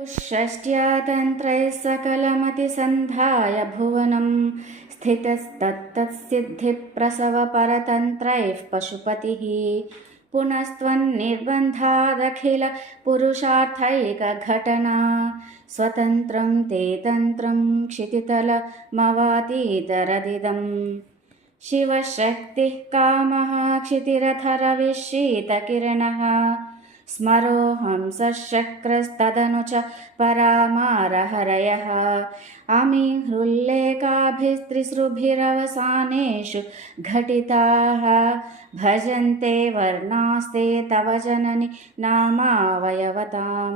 षष्ट्या तन्त्रैः सकलमतिसन्धाय भुवनं स्थितस्तत्तत्सिद्धिप्रसवपरतन्त्रैः पशुपतिः पुनस्त्वन्निर्बन्धादखिल पुरुषार्थैकघटना स्वतन्त्रं ते तन्त्रं क्षितितलमवातीतरदिदम् शिवशक्तिः कामः क्षितिरथरविशीतकिरणः स्मरोऽहं सशक्रस्तदनु च परामारहरयः अमीहृल्लेखाभिस्त्रिसृभिरवसानेषु घटिताः भजन्ते वर्णास्ते तव जननि नामावयवतां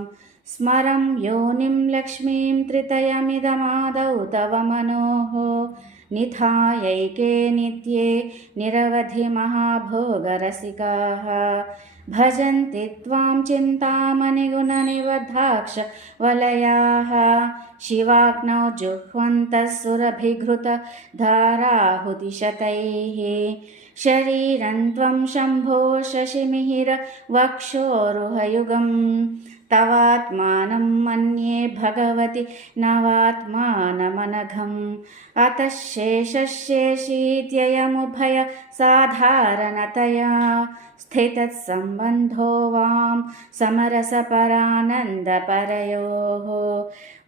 स्मरं योनिं लक्ष्मीं त्रितयमिदमादौ तव मनोः निधायैके नित्ये निरवधि महाभोगरसिकाः भजन्ति त्वां चिन्तामणिगुणनिबद्धाक्ष वलयाः शिवाग्नौ जुह्वन्तः सुरभिघृतधाराहुतिशतैः शरीरं त्वं शम्भो शशिमिहिरवक्षोरुहयुगम् तवात्मानं मन्ये भगवति नवात्मानमनघम् अतः शेषशेषीत्ययमुभय साधारणतया स्थितत्सम्बन्धो वां समरसपरानन्दपरयोः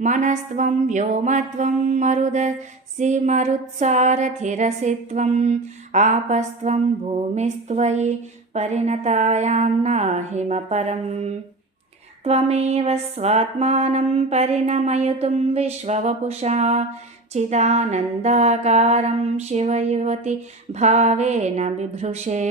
मनस्त्वं व्योमत्वं मरुदसि मरुत्सारथिरसि त्वम् आपस्त्वं भूमिस्त्वयि परिणतायां नाहिमपरम् त्वमेव स्वात्मानं परिणमयितुं विश्ववपुषा चिदानन्दाकारं शिवयुवति भावेन बिभृशे।